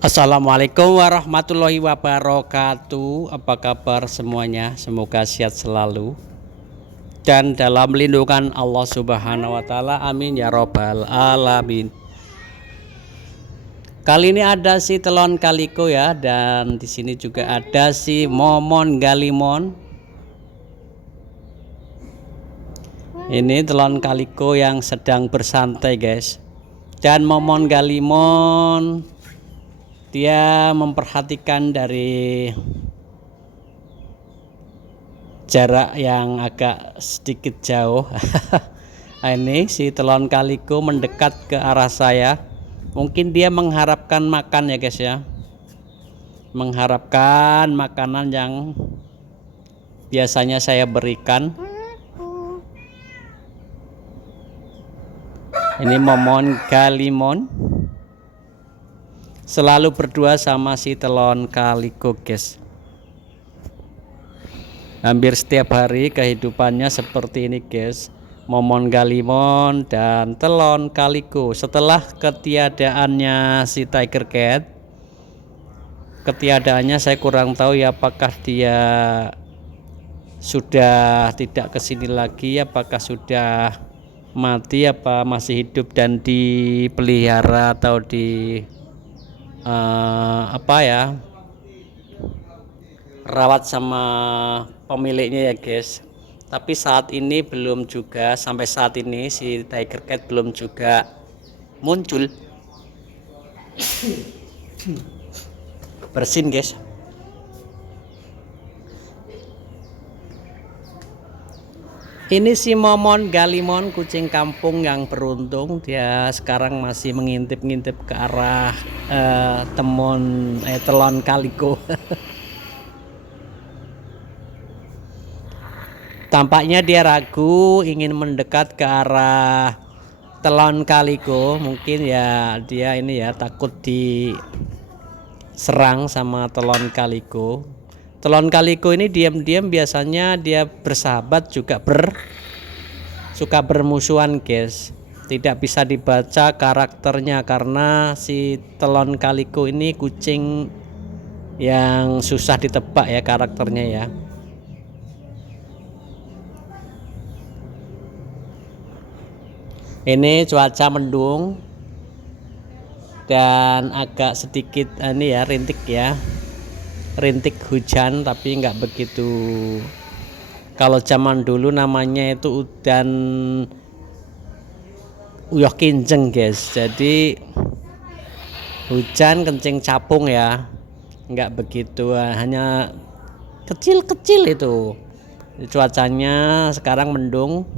Assalamualaikum warahmatullahi wabarakatuh. Apa kabar semuanya? Semoga sehat selalu dan dalam lindungan Allah Subhanahu wa taala. Amin ya robbal alamin. Kali ini ada si telon kaliko ya, dan di sini juga ada si momon galimon. Ini telon kaliko yang sedang bersantai, guys. Dan momon galimon dia memperhatikan dari jarak yang agak sedikit jauh. Ini si telon kaliko mendekat ke arah saya. Mungkin dia mengharapkan makan ya guys ya. Mengharapkan makanan yang biasanya saya berikan. Ini momon galimon selalu berdua sama si telon kaliko, guys. Hampir setiap hari kehidupannya seperti ini, guys. Momon galimon dan telon kaliko. Setelah ketiadaannya si tiger cat, ketiadaannya saya kurang tahu ya, apakah dia sudah tidak kesini lagi, apakah sudah mati, apa masih hidup dan dipelihara atau di rawat sama pemiliknya ya guys. Tapi saat ini belum juga, sampai saat ini si tiger cat belum juga muncul. Bersin guys. Ini si momon galimon, kucing kampung yang beruntung. Dia sekarang masih mengintip-ngintip ke arah telon kaliko. Tampaknya dia ragu ingin mendekat ke arah telon kaliko. Mungkin ya dia ini ya takut diserang sama telon kaliko. Telon kaliko ini diam-diam biasanya dia bersahabat juga suka bermusuhan, guys. Tidak bisa dibaca karakternya karena si telon kaliko ini kucing yang susah ditebak ya karakternya ya. Ini cuaca mendung dan agak sedikit ini ya rintik ya, rintik hujan, tapi nggak begitu. Kalau zaman dulu namanya itu udan uyah kinceng, guys. Jadi hujan kencing capung ya, nggak begitu, hanya kecil-kecil itu. Cuacanya sekarang mendung.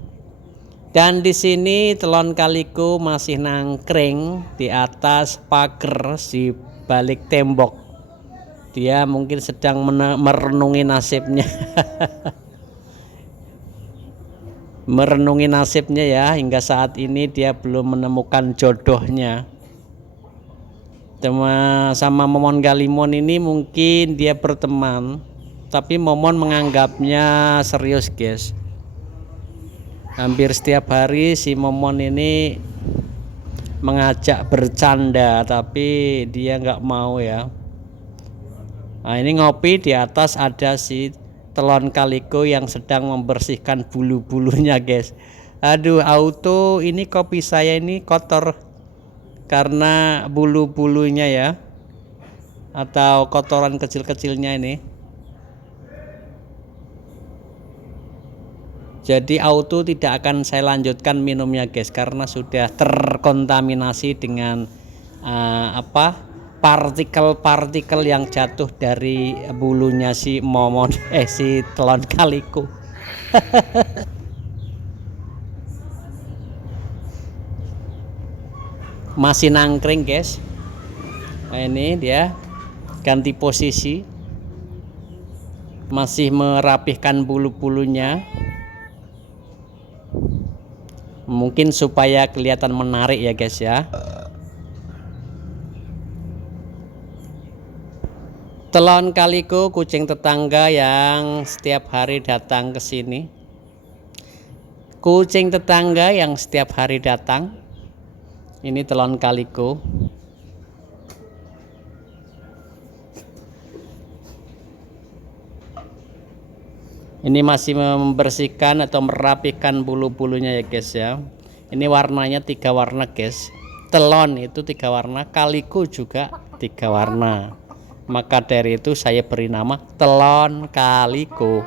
Dan di sini telon kaliko masih nangkring di atas pagar di balik tembok. Dia mungkin sedang merenungi nasibnya. Merenungi nasibnya ya, hingga saat ini dia belum menemukan jodohnya. Sama momon galimon ini mungkin dia berteman, tapi momon menganggapnya serius, guys. Hampir setiap hari si momon ini mengajak bercanda, tapi dia nggak mau ya. Nah, ini ngopi di atas ada si telon kaliko yang sedang membersihkan bulu-bulunya, guys. Aduh, auto ini kopi saya ini kotor karena bulu-bulunya ya, atau kotoran kecil-kecilnya ini. Jadi auto tidak akan saya lanjutkan minumnya, guys, karena sudah terkontaminasi dengan partikel-partikel yang jatuh dari bulunya si momon si telon kaliko. Masih nangkring, guys. Nah, ini dia ganti posisi, masih merapihkan bulu-bulunya. Mungkin supaya kelihatan menarik ya, guys ya. Telon kaliko kucing tetangga yang setiap hari datang ke sini. Kucing tetangga yang setiap hari datang. Ini telon kaliko. Ini masih membersihkan atau merapikan bulu-bulunya ya guys ya. Ini warnanya 3 warna guys. Telon itu 3 warna, kaliko juga 3 warna. Maka dari itu saya beri nama telon kaliko.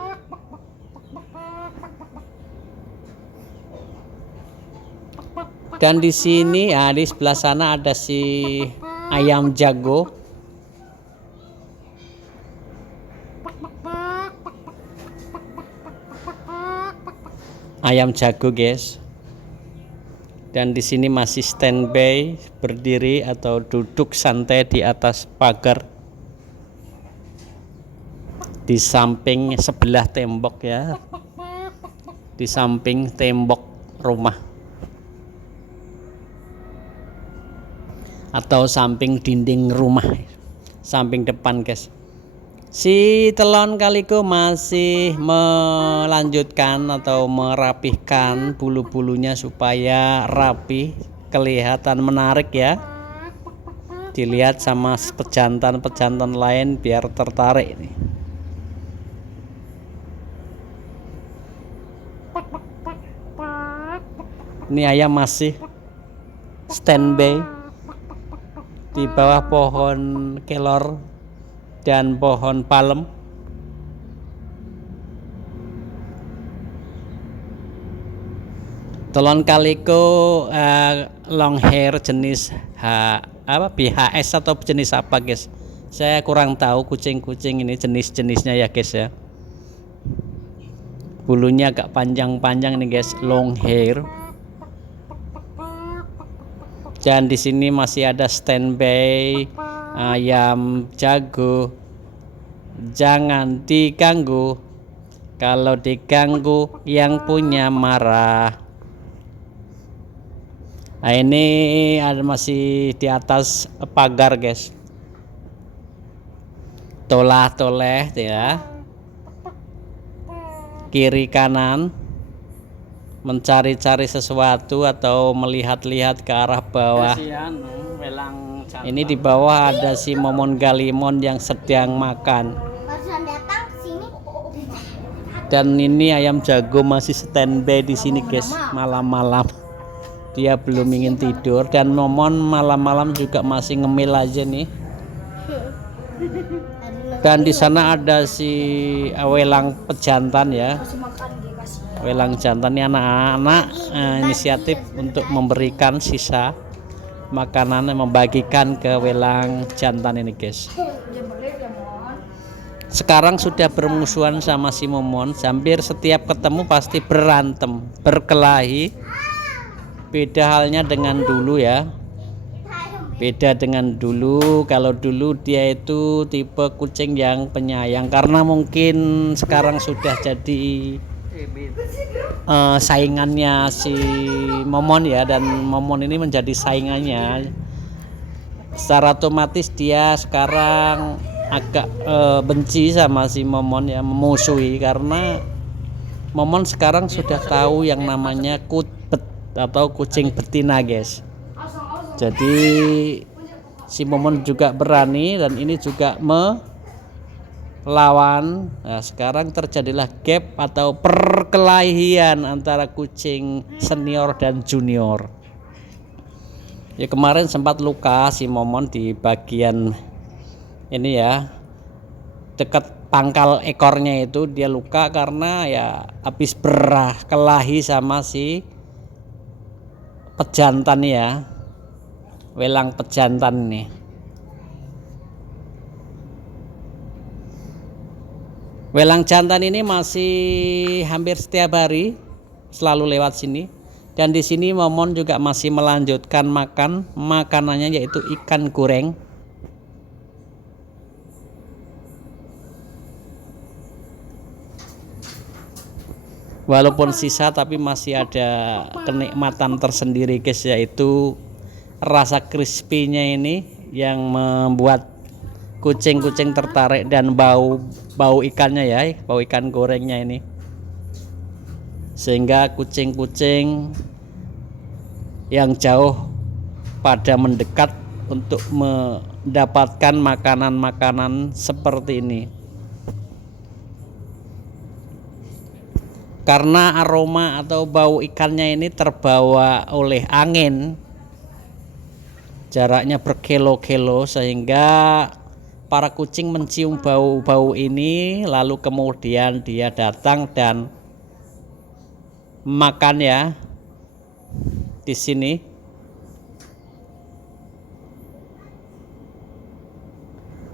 Dan di sini di sebelah sana ada si ayam jago. Ayam jago guys. Dan di sini masih standby berdiri atau duduk santai di atas pagar di samping sebelah tembok ya, di samping tembok rumah atau samping dinding rumah, samping depan guys. Si telon kaliko masih melanjutkan atau merapihkan bulu-bulunya supaya rapi, kelihatan menarik ya. Dilihat sama pejantan-pejantan lain biar tertarik nih. Ini ayam masih standby di bawah pohon kelor dan pohon palem. Telon kaliko long hair jenis BHS atau jenis apa guys? Saya kurang tahu kucing-kucing ini jenis-jenisnya ya guys ya. Bulunya agak panjang-panjang nih guys, long hair. Dan di sini masih ada standby ayam jago. Jangan diganggu, kalau diganggu yang punya marah. Nah, ini ada masih di atas pagar guys, tolah-toleh ya, kiri kanan mencari-cari sesuatu atau melihat-lihat ke arah bawah. Ini di bawah ada si momon galimon yang sedang makan. Dan ini ayam jago masih standby di sini guys, malam-malam. Dia belum ingin tidur dan momon malam-malam juga masih ngemil aja nih. Dan di sana ada si welang pejantan ya. Welang jantan ini anak-anak inisiatif untuk memberikan sisa makanan, membagikan ke welang jantan ini guys. Sekarang sudah bermusuhan sama si momon, hampir setiap ketemu pasti berantem, berkelahi. Beda halnya dengan dulu ya, beda dengan dulu. Kalau dulu dia itu tipe kucing yang penyayang, karena mungkin sekarang sudah jadi saingannya si momon ya, dan momon ini menjadi saingannya. Secara otomatis dia sekarang agak benci sama si momon ya, memusuhi, karena momon sekarang sudah tahu yang namanya kutbet atau kucing betina guys. Jadi si momon juga berani dan ini juga lawan. Nah, sekarang terjadilah gap atau perkelahian antara kucing senior dan junior. Ya kemarin sempat luka si momon di bagian ini ya, dekat pangkal ekornya itu dia luka karena ya habis berkelahi sama si pejantan ya, welang pejantan nih. Welang jantan ini masih hampir setiap hari selalu lewat sini, dan di sini momon juga masih melanjutkan makan makanannya, yaitu ikan goreng. Walaupun sisa tapi masih ada kenikmatan tersendiri guys, yaitu rasa crispy-nya ini yang membuat kucing-kucing tertarik, dan bau ikannya ya, bau ikan gorengnya ini, sehingga kucing-kucing yang jauh pada mendekat untuk mendapatkan makanan-makanan seperti ini. Karena aroma atau bau ikannya ini terbawa oleh angin, jaraknya berkilo-kilo, sehingga para kucing mencium bau-bau ini, lalu kemudian dia datang dan makan ya di sini.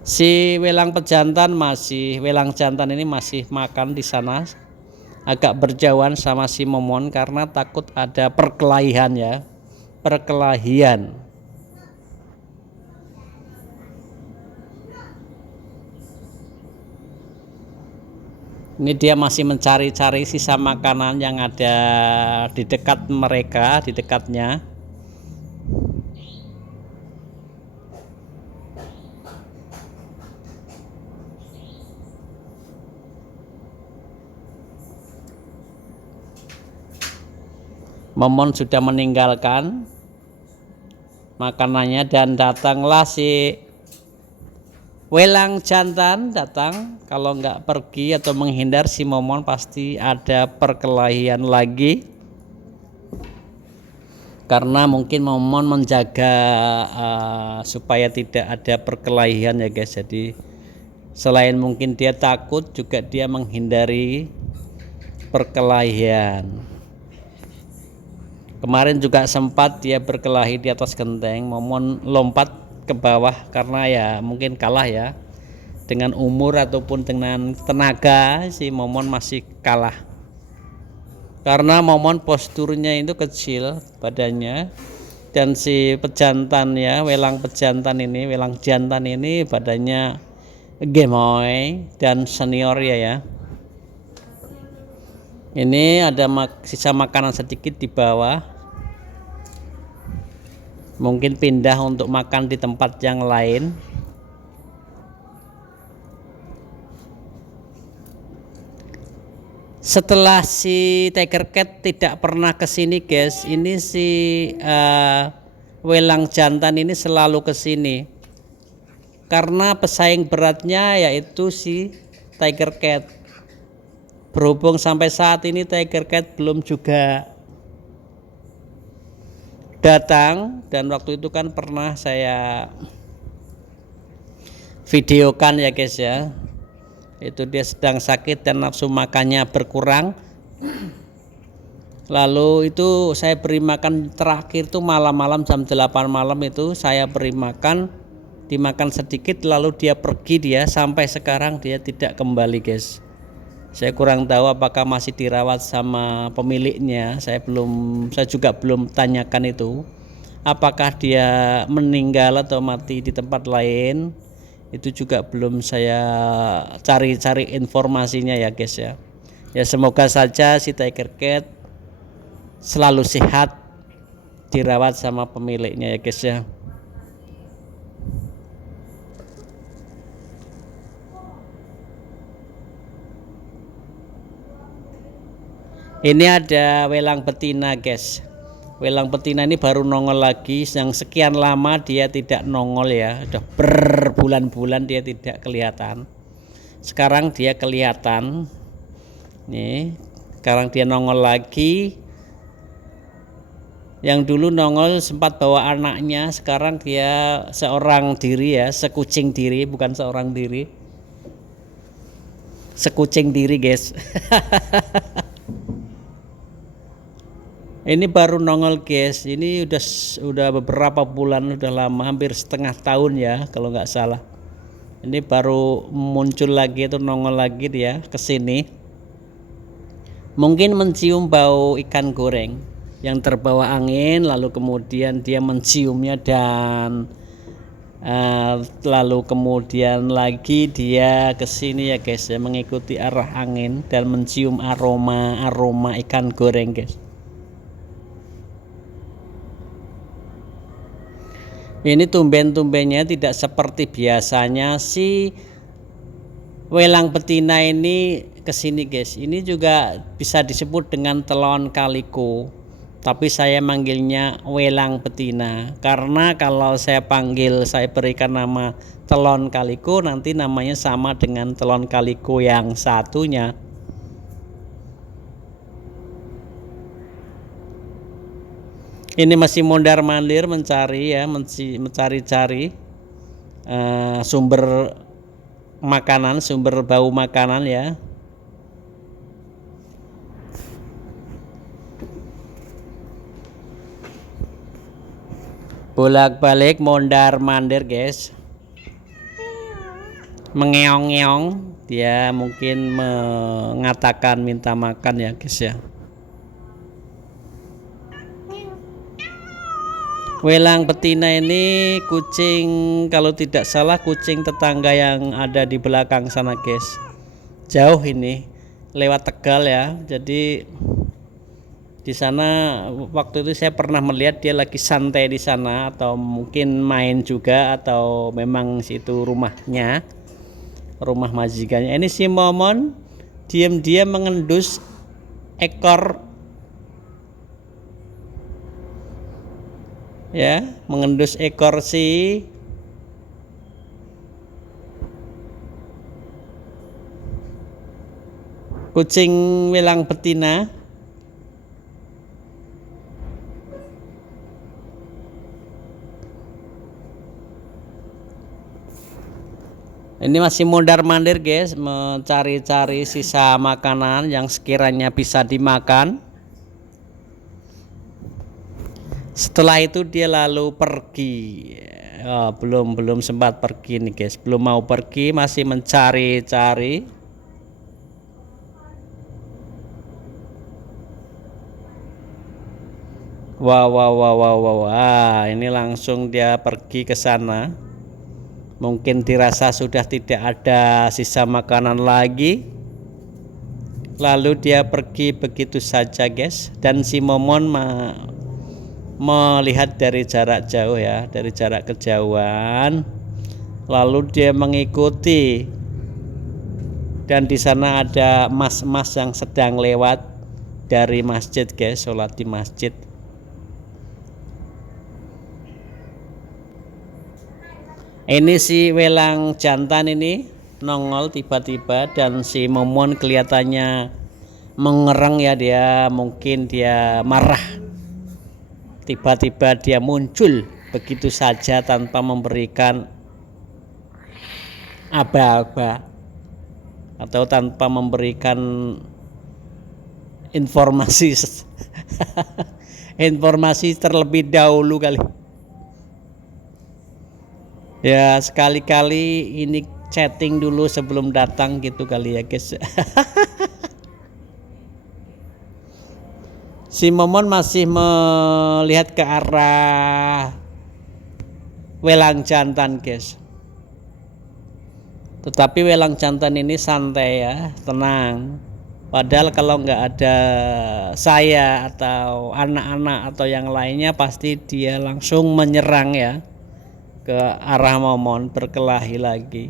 Si welang jantan ini masih makan di sana, agak berjauhan sama si momon karena takut ada perkelahian ya, perkelahian. Ini dia masih mencari-cari sisa makanan yang ada di dekat mereka, di dekatnya. Momon sudah meninggalkan makanannya dan datanglah si welang jantan datang. Kalau nggak pergi atau menghindar si momon pasti ada perkelahian lagi, karena mungkin momon menjaga supaya tidak ada perkelahian ya guys. Jadi selain mungkin dia takut, juga dia menghindari perkelahian. Kemarin juga sempat dia berkelahi di atas genteng, momon lompat ke bawah karena ya mungkin kalah ya, dengan umur ataupun dengan tenaga si momon masih kalah, karena momon posturnya itu kecil badannya, dan si pejantan ya, welang jantan ini badannya gemoy dan senior ya. Ini ada sisa makanan sedikit di bawah, mungkin pindah untuk makan di tempat yang lain. Setelah si tiger cat tidak pernah kesini guys, ini si welang jantan ini selalu kesini karena pesaing beratnya yaitu si tiger cat. Berhubung sampai saat ini tiger cat belum juga datang, dan waktu itu kan pernah saya videokan ya guys ya, itu dia sedang sakit dan nafsu makannya berkurang. Lalu itu saya beri makan terakhir tuh malam-malam jam 8 malam, itu saya beri makan, dimakan sedikit lalu dia pergi. Dia sampai sekarang dia tidak kembali guys. Saya kurang tahu apakah masih dirawat sama pemiliknya. Saya juga belum tanyakan itu, apakah dia meninggal atau mati di tempat lain. Itu juga belum saya cari-cari informasinya ya guys ya. Ya semoga saja si tiger cat selalu sehat, dirawat sama pemiliknya ya guys ya. Ini ada welang betina guys. Welang betina ini baru nongol lagi, yang sekian lama dia tidak nongol ya, udah berbulan-bulan dia tidak kelihatan. Sekarang dia kelihatan. Nih, sekarang dia nongol lagi. Yang dulu nongol sempat bawa anaknya, sekarang dia seorang diri ya, sekucing diri, bukan seorang diri. Sekucing diri guys. Ini baru nongol guys, ini udah beberapa bulan, udah lama, hampir setengah tahun ya kalau nggak salah. Ini baru muncul lagi, itu nongol lagi dia kesini. Mungkin mencium bau ikan goreng yang terbawa angin, lalu kemudian dia menciumnya, dan lalu kemudian lagi dia kesini ya guys ya, mengikuti arah angin dan mencium aroma ikan goreng guys. Ini tumben-tumbennya tidak seperti biasanya si welang betina ini kesini guys. Ini juga bisa disebut dengan telon kaliko, tapi saya manggilnya welang betina karena kalau saya berikan nama telon kaliko, nanti namanya sama dengan telon kaliko yang satunya. Ini masih mondar-mandir mencari ya, mencari-cari sumber makanan, sumber bau makanan ya. Bolak-balik mondar-mandir guys, mengeong-ngeong, dia mungkin mengatakan minta makan ya guys ya. Welang betina ini kucing, kalau tidak salah kucing tetangga yang ada di belakang sana guys, jauh ini lewat Tegal ya. Jadi di sana waktu itu saya pernah melihat dia lagi santai di sana, atau mungkin main juga, atau memang situ rumahnya, rumah majikannya. Ini si Momon diam-diam mengendus ekor ya, mengendus ekor si kucing welang betina. Ini masih mondar-mandir guys, mencari-cari sisa makanan yang sekiranya bisa dimakan. Setelah itu dia lalu pergi. Oh, belum sempat pergi nih guys, belum mau pergi, masih mencari-cari. Wow, ini langsung dia pergi ke sana. Mungkin dirasa sudah tidak ada sisa makanan lagi, lalu dia pergi begitu saja guys. Dan si Momon melihat dari jarak jauh ya, dari jarak kejauhan, lalu dia mengikuti. Dan di sana ada mas-mas yang sedang lewat dari masjid guys, sholat di masjid. Ini si welang jantan ini nongol tiba-tiba, dan si Momon kelihatannya mengerang ya, dia mungkin dia marah. Tiba-tiba dia muncul begitu saja tanpa memberikan aba-aba atau tanpa memberikan informasi informasi terlebih dahulu kali. Ya, sekali-kali ini chatting dulu sebelum datang gitu kali ya guys. Si Momon masih melihat ke arah welang jantan guys. Tetapi welang jantan ini santai ya, tenang. Padahal kalau nggak ada saya atau anak-anak atau yang lainnya, pasti dia langsung menyerang ya ke arah Momon, berkelahi lagi.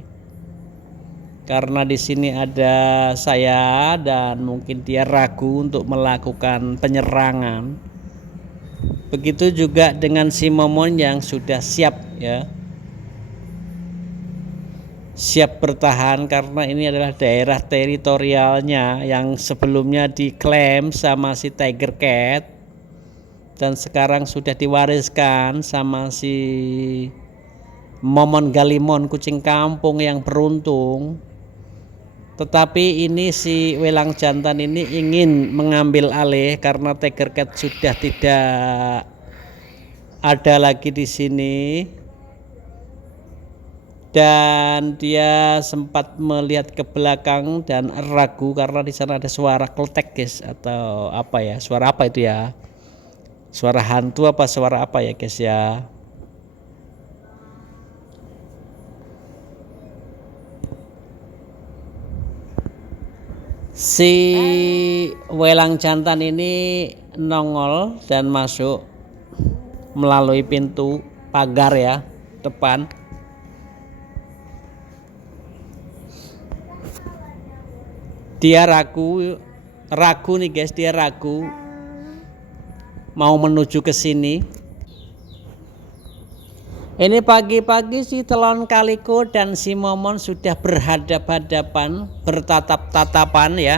Karena di sini ada saya dan mungkin dia ragu untuk melakukan penyerangan. Begitu juga dengan si Momon yang sudah siap ya, siap bertahan, karena ini adalah daerah teritorialnya yang sebelumnya diklaim sama si Tiger Cat dan sekarang sudah diwariskan sama si Momon Galimon, kucing kampung yang beruntung. Tetapi ini si welang jantan ini ingin mengambil alih karena Tiger Cat sudah tidak ada lagi di sini. Dan dia sempat melihat ke belakang dan ragu karena di sana ada suara kletek guys, atau apa ya, suara apa itu ya, suara hantu apa suara apa ya guys ya. Si welang jantan ini nongol dan masuk melalui pintu pagar ya depan. Dia ragu nih guys, dia ragu mau menuju ke sini. Ini pagi-pagi si Telon Kaliko dan si Momon sudah berhadap-hadapan, bertatap-tatapan ya.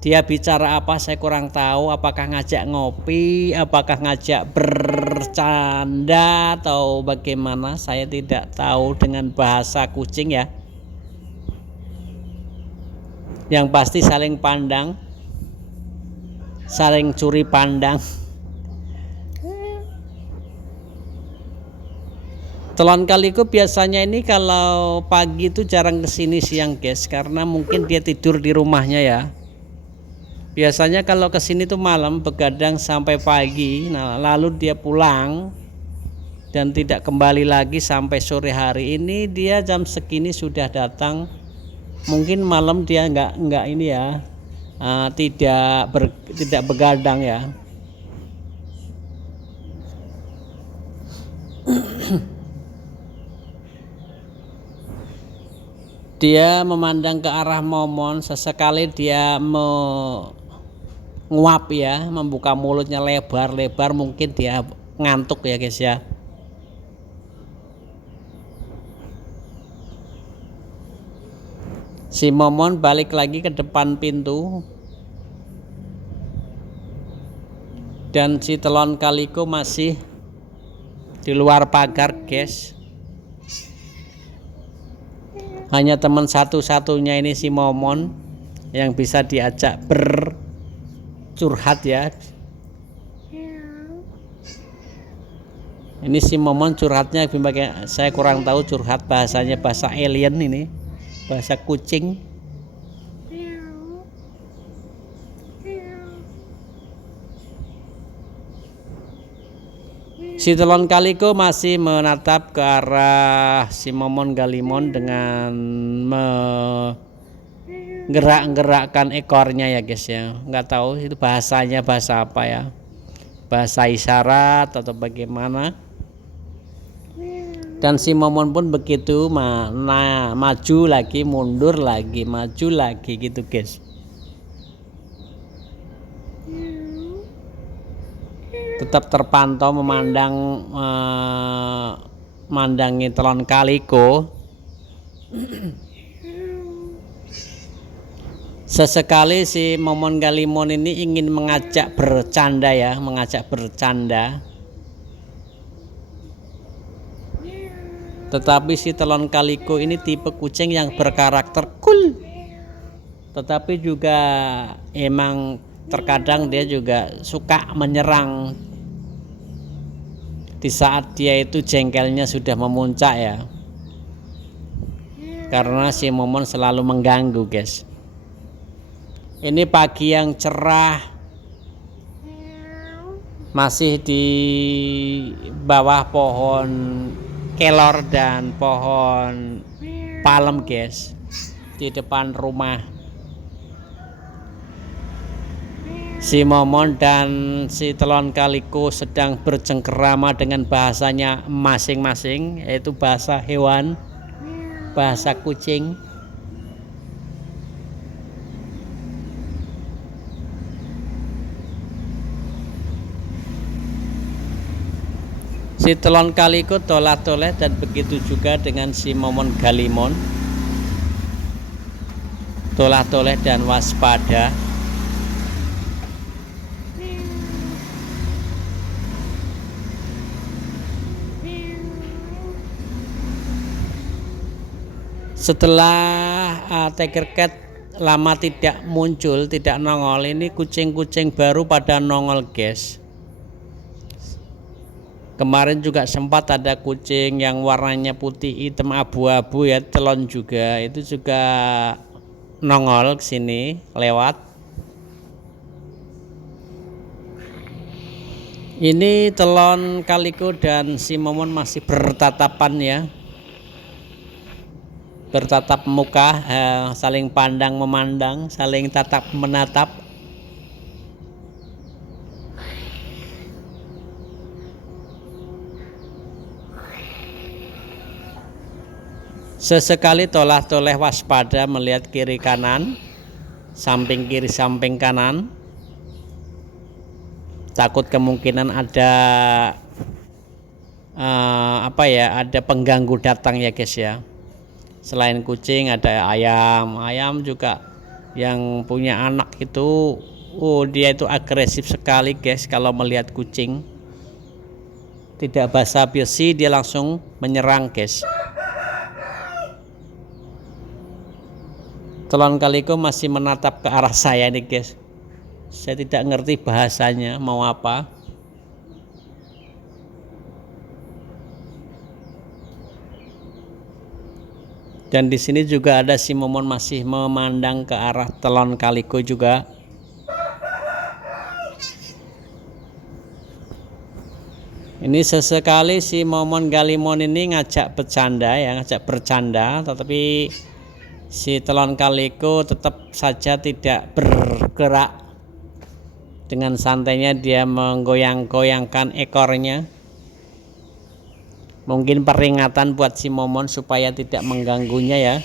Dia bicara apa saya kurang tahu, apakah ngajak ngopi, apakah ngajak bercanda atau bagaimana, saya tidak tahu dengan bahasa kucing ya. Yang pasti saling pandang, saling curi pandang. Telon kaliko biasanya ini kalau pagi itu jarang kesini siang guys, karena mungkin dia tidur di rumahnya ya. Biasanya kalau kesini tuh malam begadang sampai pagi, nah lalu dia pulang dan tidak kembali lagi sampai sore hari. Ini dia jam segini sudah datang, mungkin malam dia nggak ini ya, tidak begadang ya. Dia memandang ke arah momon, sesekali dia nguap ya, membuka mulutnya lebar-lebar, mungkin dia ngantuk ya guys ya. Si momon balik lagi ke depan pintu dan si telon kaliko masih di luar pagar guys. Hanya teman satu-satunya ini si momon yang bisa diajak bercurhat ya. Ini si momon curhatnya saya kurang tahu curhat bahasanya bahasa alien ini, bahasa kucing. Si telon kaliko masih menatap ke arah si momon galimon dengan menggerak-gerakkan ekornya ya guys ya. Nggak tahu itu bahasanya bahasa apa ya, bahasa isyarat atau bagaimana. Dan si momon pun begitu, maju lagi, mundur lagi, maju lagi gitu guys. Tetap terpantau memandangi telon kaliko. Sesekali si momon galimon ini ingin mengajak bercanda ya, mengajak bercanda. Tetapi si telon kaliko ini tipe kucing yang berkarakter cool. Tetapi juga emang terkadang dia juga suka menyerang di saat dia itu jengkelnya sudah memuncak ya, karena si momon selalu mengganggu guys. Ini pagi yang cerah, masih di bawah pohon kelor dan pohon palem guys, di depan rumah. Si momon dan si telon kaliko sedang bercengkerama dengan bahasanya masing-masing, yaitu bahasa hewan, bahasa kucing. Si telon kaliko tolah-toleh dan begitu juga dengan si momon galimon, tolah-toleh dan waspada. Setelah Tiger Cat lama tidak muncul, tidak nongol, ini kucing-kucing baru pada nongol guys. Kemarin juga sempat ada kucing yang warnanya putih hitam abu-abu ya, telon juga, itu juga nongol ke sini lewat. Ini telon kaliko dan si momon masih bertatapan ya, bertatap muka, saling pandang memandang, saling tatap menatap. Sesekali tolah-toleh waspada melihat kiri kanan, samping kiri samping kanan, takut kemungkinan ada ada pengganggu datang ya guys ya. Selain kucing ada ayam juga yang punya anak itu, oh dia itu agresif sekali guys. Kalau melihat kucing tidak basa-basi dia langsung menyerang guys. Telon kaliko masih menatap ke arah saya nih guys. Saya tidak ngerti bahasanya mau apa. Dan di sini juga ada si Momon masih memandang ke arah telon kaliko juga. Ini sesekali si Momon Galimon ini ngajak bercanda ya, ngajak bercanda, tetapi si telon kaliko tetap saja tidak bergerak. Dengan santainya dia menggoyang-goyangkan ekornya. Mungkin peringatan buat si Momon supaya tidak mengganggunya ya.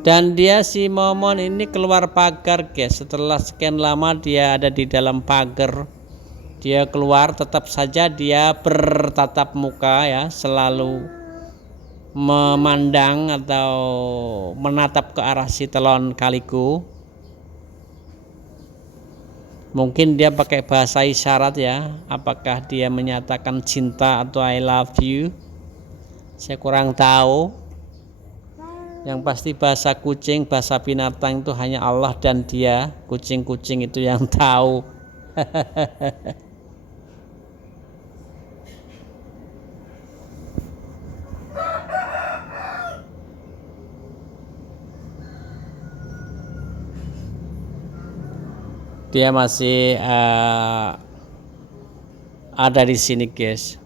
Dan dia si Momon ini keluar pagar guys. Setelah sekian lama dia ada di dalam pagar, dia keluar, tetap saja dia bertatap muka ya, selalu memandang atau menatap ke arah si telon kaliko. Mungkin dia pakai bahasa isyarat ya, apakah dia menyatakan cinta atau I love you, saya kurang tahu. Yang pasti bahasa kucing, bahasa binatang itu hanya Allah dan dia, kucing-kucing itu yang tahu. Dia masih ada di sini guys.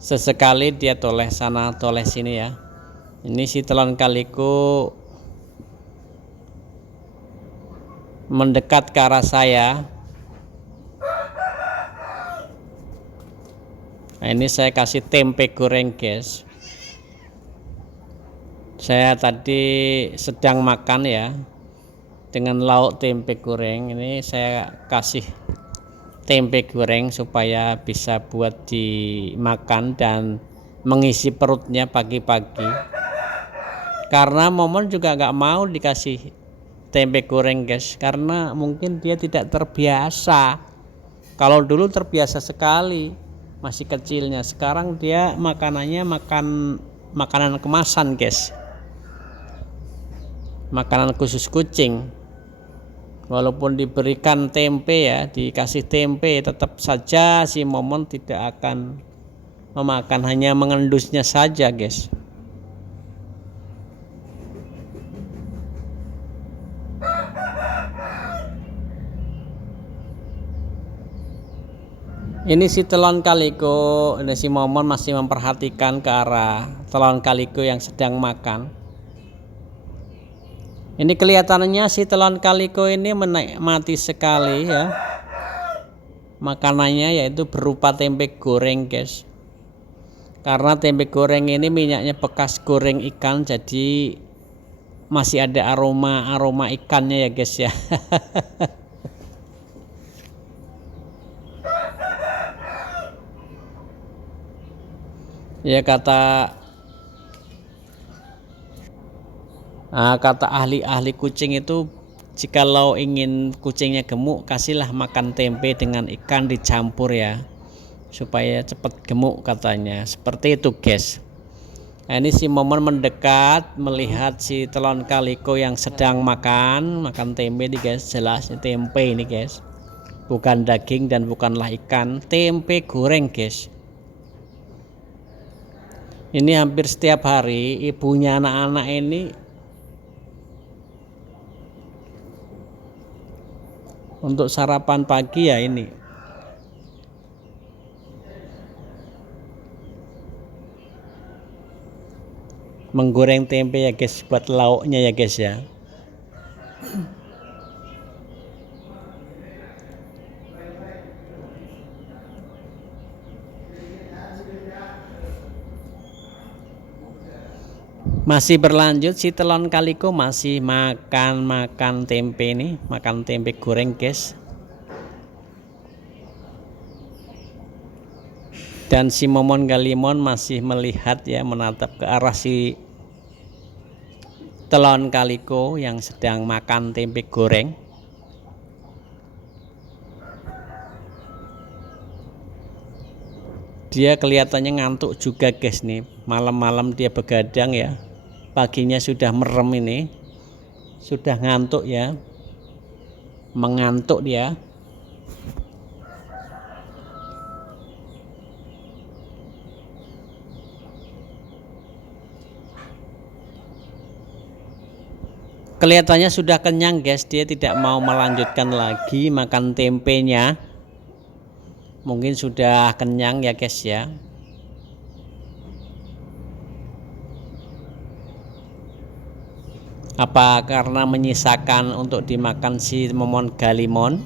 Sesekali dia toleh sana toleh sini ya. Ini si telon kaliko mendekat ke arah saya. Nah, ini saya kasih tempe goreng guys. Saya tadi sedang makan ya, dengan lauk tempe goreng. Ini saya kasih tempe goreng supaya bisa buat dimakan dan mengisi perutnya pagi-pagi. Karena Momon juga nggak mau dikasih tempe goreng guys, karena mungkin dia tidak terbiasa. Kalau dulu terbiasa sekali masih kecilnya, sekarang dia makanannya makanan kemasan guys, makanan khusus kucing. Walaupun diberikan tempe ya, dikasih tempe, tetap saja si Momon tidak akan memakan, hanya mengendusnya saja guys. Ini si telon kaliko, ini si Momon masih memperhatikan ke arah telon kaliko yang sedang makan. Ini kelihatannya si telon kaliko ini menikmati sekali ya makanannya, yaitu berupa tempe goreng guys. Karena tempe goreng ini minyaknya bekas goreng ikan, jadi masih ada aroma ikannya ya guys ya. Ya kata ahli-ahli kucing itu, jikalau ingin kucingnya gemuk, kasihlah makan tempe dengan ikan dicampur ya, supaya cepat gemuk katanya. Seperti itu guys. Nah, ini si Momon mendekat melihat si telon kaliko yang sedang makan tempe nih guys. Jelas tempe ini guys, bukan daging dan bukanlah ikan, tempe goreng guys. Ini hampir setiap hari ibunya anak-anak ini untuk sarapan pagi ya, ini menggoreng tempe ya guys, buat lauknya ya guys ya. Masih berlanjut, si telon kaliko masih makan tempe ini, makan tempe goreng guys. Dan si Momon Galimon masih melihat ya, menatap ke arah si Telon Kaliko yang sedang makan tempe goreng. Dia kelihatannya ngantuk juga guys nih. Malam-malam dia begadang ya. Paginya sudah merem ini. Sudah ngantuk ya. Mengantuk dia. Kelihatannya sudah kenyang guys. Dia tidak mau melanjutkan lagi makan tempenya. Mungkin sudah kenyang ya guys ya. Apa karena menyisakan untuk dimakan si Momon Galimon?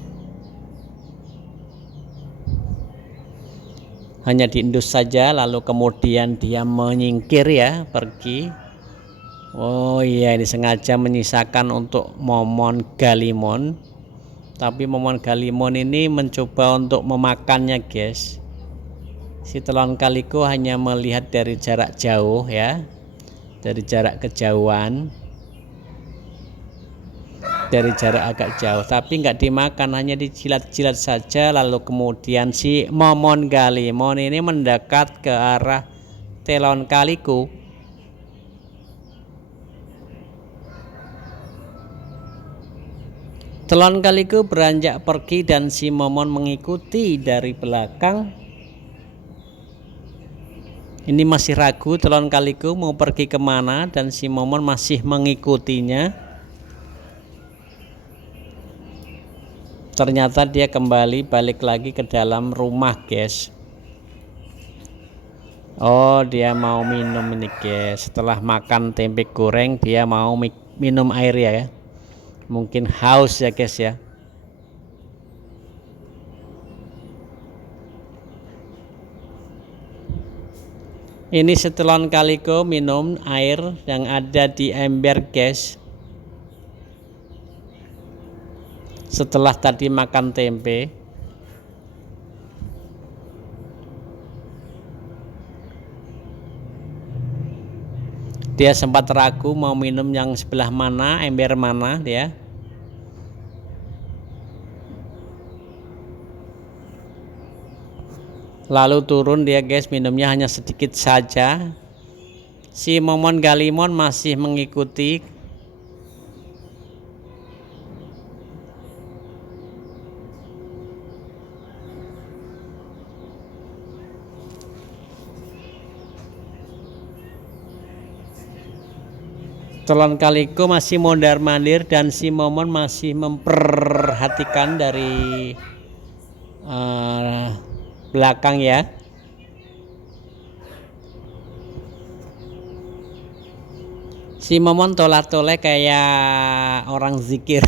Hanya diendus saja lalu kemudian dia menyingkir ya, pergi. Oh iya, ini sengaja menyisakan untuk Momon Galimon. Tapi Momon Galimon ini mencoba untuk memakannya guys. Si Telon Kaliko hanya melihat dari jarak jauh ya. Dari jarak kejauhan. Dari jarak agak jauh. Tapi nggak dimakan, hanya dijilat-jilat saja. Lalu kemudian si Momon Galimon ini mendekat ke arah Telon Kaliko. Telon Kaliko beranjak pergi dan si Momon mengikuti dari belakang. Ini masih ragu Telon Kaliko mau pergi kemana dan si Momon masih mengikutinya. Ternyata dia kembali balik lagi ke dalam rumah guys. Oh, dia mau minum ini guys. Setelah makan tempe goreng dia mau minum air ya. Mungkin haus ya guys ya. Ini si Telon Kaliko minum air yang ada di ember guys. Setelah tadi makan tempe. Dia sempat ragu mau minum yang sebelah mana, ember mana dia. Lalu turun dia guys, minumnya hanya sedikit saja. Si Momon Galimon masih mengikuti. Telon Kaliko masih mondar-mandir dan si Momon masih memperhatikan dari belakang ya. Si Momon tolak-toleh kayak orang zikir.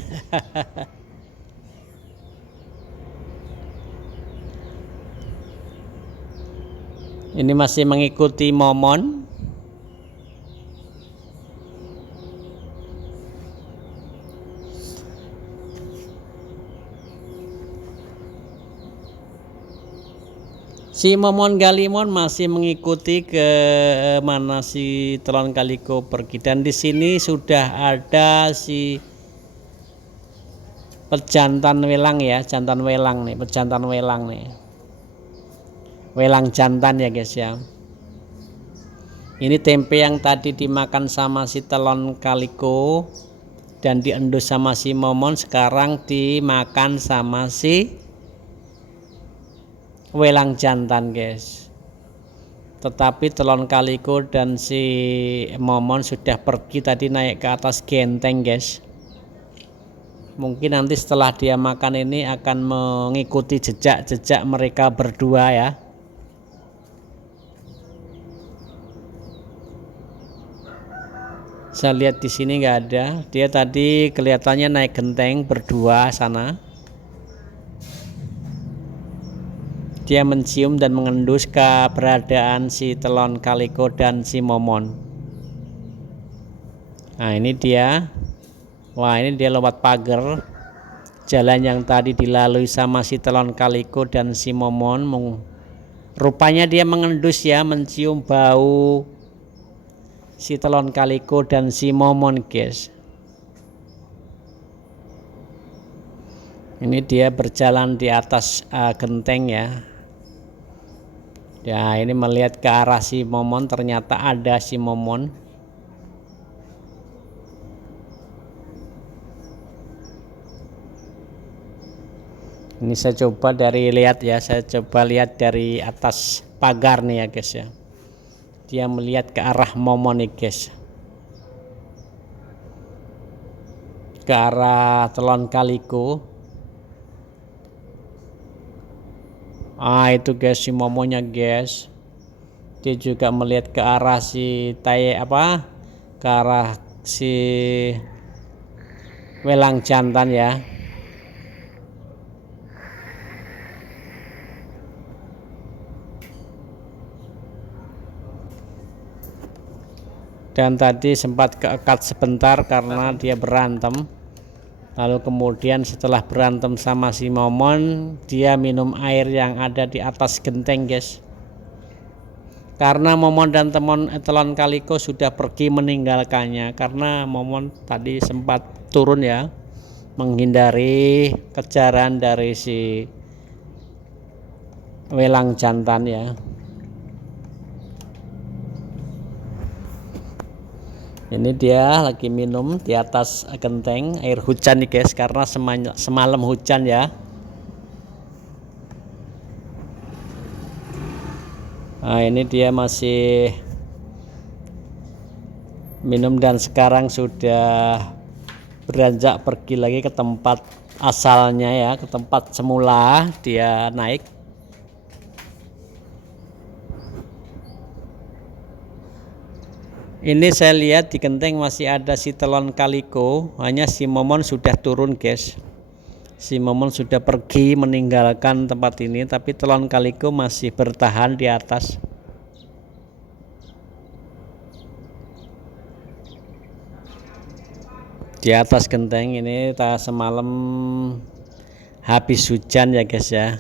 Ini masih mengikuti Momon. Si Momon Galimon masih mengikuti ke mana si Telon Kaliko pergi, dan di sini sudah ada si pejantan welang ya, jantan welang nih, pejantan welang nih, welang jantan ya guys ya. Ini tempe yang tadi dimakan sama si Telon Kaliko dan diendus sama si Momon, sekarang dimakan sama si welang jantan guys. Tetapi Telon Kaliko dan si Momon sudah pergi tadi naik ke atas genteng guys. Mungkin nanti setelah dia makan ini akan mengikuti jejak-jejak mereka berdua ya. Saya lihat di sini nggak ada. Dia tadi kelihatannya naik genteng berdua sana. Dia mencium dan mengendus keberadaan si Telon Kaliko dan si Momon. Nah ini dia. Wah ini dia lewat pagar. Jalan yang tadi dilalui sama si Telon Kaliko dan si Momon Rupanya dia mengendus ya, mencium bau si telon kaliko dan si momon guys. Ini dia berjalan di atas genteng ya. Ya, ini melihat ke arah si momon, ternyata ada si momon. Ini saya coba lihat dari atas pagar nih ya guys ya. Dia melihat ke arah momon nih guys. Ke arah telon kaliko. Itu guys si momonya guys. Dia juga melihat ke arah si ke arah si welang jantan ya. Dan tadi sempat keekat sebentar karena dia berantem. Lalu kemudian setelah berantem sama si momon, dia minum air yang ada di atas genteng guys. Karena momon dan telon kaliko sudah pergi meninggalkannya, karena momon tadi sempat turun ya, menghindari kejaran dari si welang jantan ya. Ini dia lagi minum di atas genteng air hujan nih guys, karena semalam hujan ya. Nah, ini dia masih minum dan sekarang sudah beranjak pergi lagi ke tempat asalnya ya, ke tempat semula dia naik. Ini saya lihat di genteng masih ada si telon kaliko, hanya si momon sudah turun guys. Si momon sudah pergi meninggalkan tempat ini, tapi telon kaliko masih bertahan di atas. Di atas genteng ini semalam habis hujan ya guys ya.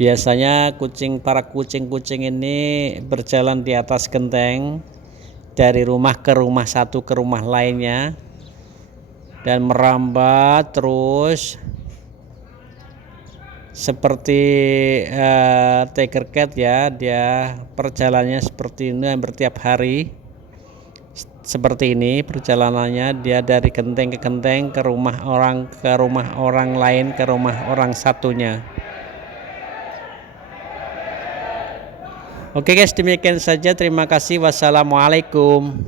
Biasanya para kucing-kucing ini berjalan di atas genteng dari rumah ke rumah satu ke rumah lainnya dan merambat terus seperti tiger cat ya. Dia perjalanannya seperti ini hampir tiap hari. Seperti ini perjalanannya, dia dari genteng ke genteng, ke rumah orang lain, ke rumah orang satunya. Oke guys, demikian saja. Terima kasih. Wassalamualaikum.